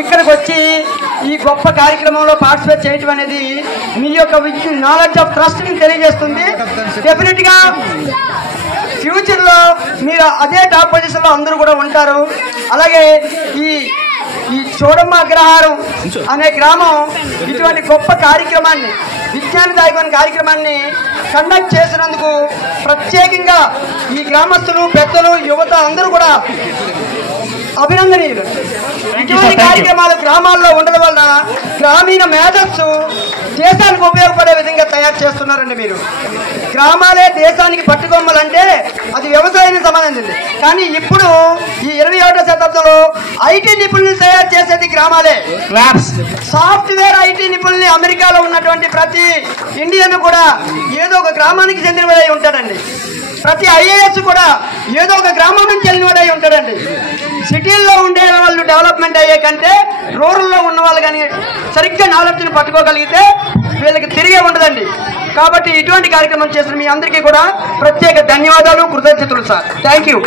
ఇక్కడికి వచ్చి ఈ గొప్ప కార్యక్రమంలో పార్టిసిపేట్ చేయటం అనేది మీ యొక్క నాలెడ్జ్ ఆఫ్ ట్రస్ట్ ని తెలియజేస్తుంది. డెఫినెట్ గా ఫ్యూచర్ లో మీరు అదే టాప్ పొజిషన్ లో అందరూ కూడా ఉంటారు. అలాగే ఈ చోడమ్మ అగ్రహారం అనే గ్రామం ఇటువంటి గొప్ప కార్యక్రమాన్ని, విజ్ఞానదాయకమైన కార్యక్రమాన్ని కండక్ట్ చేసినందుకు ప్రత్యేకంగా ఈ గ్రామస్తులు, పెద్దలు, యువత అందరూ కూడా అభినందనీయులు. ఇటువంటి కార్యక్రమాలు గ్రామాల్లో ఉండడం వల్ల గ్రామీణ మేధస్సు దేశానికి ఉపయోగపడే విధంగా తయారు చేస్తున్నారండి. మీరు గ్రామాలే దేశానికి పట్టుకొమ్మలంటే అది వ్యవసాయానికి సంబంధించింది. కానీ ఇప్పుడు ఈ 21వ శతాబ్దంలో ఐటీ నిపుణులు తయారు చేసేది గ్రామాలే. సాఫ్ట్వేర్ ఐటీ నిపుణుల్ని అమెరికాలో ఉన్నటువంటి ప్రతి ఇండియన్ కూడా ఏదో ఒక గ్రామానికి చెందినవాడై ఉంటాడండి. ప్రతి ఐఏఎస్ కూడా ఏదో ఒక గ్రామం నుంచి వెళ్ళినవాడై ఉంటాడండి. సిటీల్లో ఉండే వాళ్ళు డెవలప్మెంట్ అయ్యే కంటే రూరల్లో ఉన్న వాళ్ళు కానీ సరిగ్గా నాలెడ్జ్ని పట్టుకోగలిగితే వీళ్ళకి తిరిగే ఉండదండి. కాబట్టి ఇటువంటి కార్యక్రమం చేసిన మీ అందరికీ కూడా ప్రత్యేక ధన్యవాదాలు, కృతజ్ఞతలు సార్. Thank you.